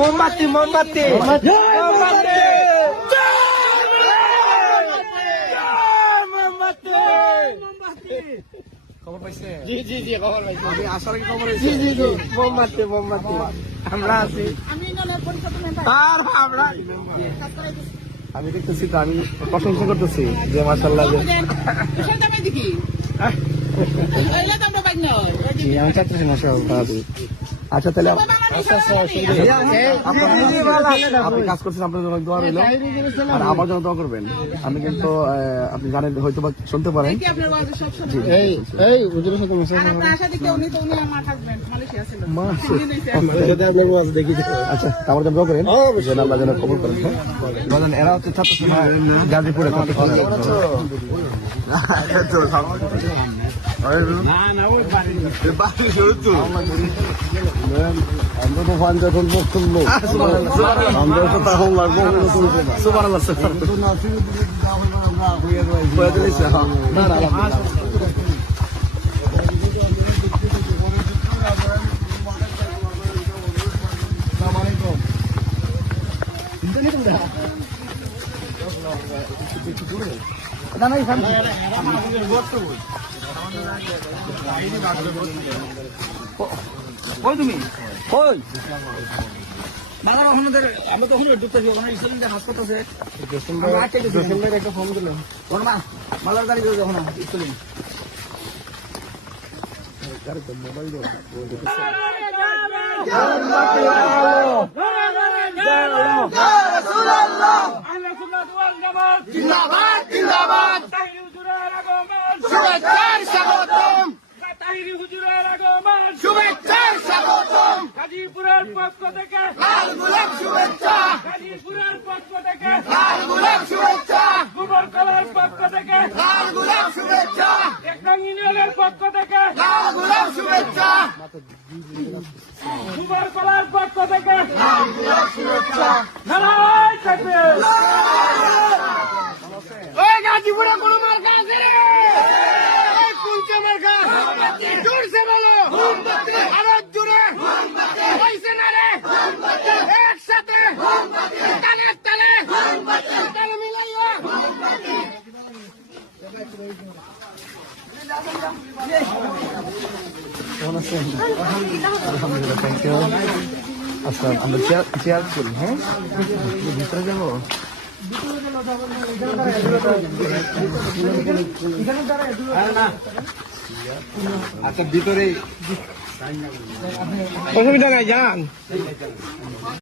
মোমবাতি মোমবাতি খবর পাইছে? জি জি জি খবর পাইছি। আমি আসার আগে খবর হয়েছে। জি জি জি মোমবাতি মোমবাতি আমরা আছি। আর আমরা আমি দেখতেছি তো, আমি প্রশংসা করতেছি যে মাশাআল্লাহ যে আমি চাচ্ছি না সব। আচ্ছা তাহলে আপনি কাজ করছেন, আপনার জন্য দোয়া রইল আর আমার জন্য দোয়া করবেন। আমি কিন্তু আপনি জানেন হয়তো বা শুনতে পারেন। আচ্ছা আমার জন্য দোয়া করেন, আল্লাহ যেন কবুল করেন। বলেন এরা হচ্ছে ছাত্র গাজীপুরে আমরা তো পান যখন বক্তব্য আমরা তো তখন লাগবো কই তুমি কই বাংলা আমাদের আমরা তো হুজুর ঢুকতেছি ওখানে স্টুডেন্টদের হাসপাতাল আছে ডিসেম্বর একটা ফর্ম দিলাম ওর মা মালার গাড়ি দিয়ে যখন স্টুডেন্ট মোবাইল জিন্দাবাদ জিন্দাবাদ শুভেচ্ছার স্বাগতম শুভেচ্ছার স্বাগতম গাজীপুরের পক্ষ থেকে লাল গোলাপ শুভেচ্ছা গাজীপুরের পক্ষ থেকে লাল গোলাপ শুভেচ্ছা গোবরকলার পক্ষ থেকে লাল গোলাপ শুভেচ্ছা একদম ইউনিয়নের পক্ষ থেকে লাল গোলাপ শুভেচ্ছা গোবরকলার পক্ষ থেকে লাল গোলাপ শুভেচ্ছা নারায়ণ তাকবীর। ওই গাজীপুরে কোনো মার্কা আছে রে? ওই কুলচে মার্কা জোরসে বলো আরো জোরে হইছে না রে? একসাথে তালে তালে তালে মিলাইয়া কেমন আছেন? আলহামদুলিল্লাহ, থ্যাংক ইউ। আচ্ছা আমরা চেয়ার করি, হ্যাঁ ভিতরে যাবো। আচ্ছা ভিতরে অসুবিধা নাই, যান।